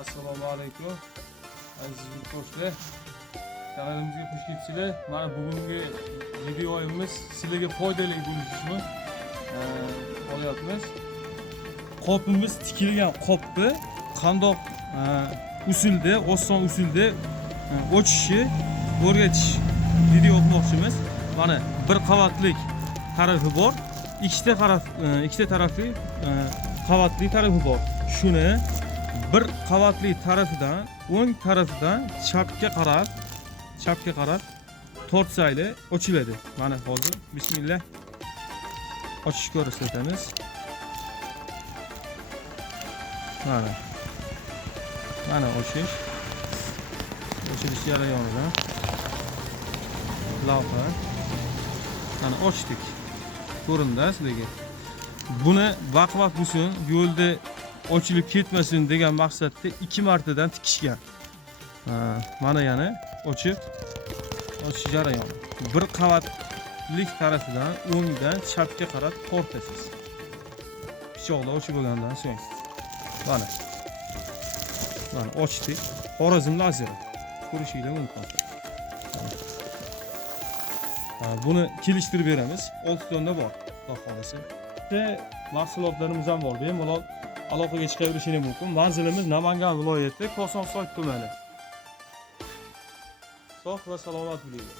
Assalomu alaykum. Aziz yurtdoshlar, kanalimizga xush kelibsizlar. Mana bugungi videoyimiz sizlarga foydali bo'lishini olyapmiz. Qopimiz tikilgan qopni qandoq usulda, oson usulda ochishni o'rgatish video o'tmoqchimiz. Mana bir qavatlik tarafi bor, ikkita tarafli qavatli tarafi bor. Shuni bir qavatli tarafidan, o'ng tarafidan chapga qarab tortsayli ochiladi. Mana hozir bismillah ochish ko'rsatamiz. Mana ochilish jarayonida lavha. Mana ochdik. Ko'rindi sizlarga. Buni vaqt bo'lsin, yo'lda ochilib ketmasin degan maqsadda 2 martadan tikishgan. Mana yana ochish jarayoni. Bir qavatlik tarafidan o'ngdan chapga qarab tortasiz. Pichoqla ochib bo'lgandan so'ng. Mana ochdik. Xorazm lazeri. Ko'rishingiz mumkin. Buni kelishtirib beramiz. 6 tonna bor, xudo xolasa. Mahsulotlarimiz ham bor. Bemalol aloqaga chiqaverishingiz mumkin. Manzilimiz Namangan viloyati Kosonsoy tumani. Sog' va salomat bo'ling.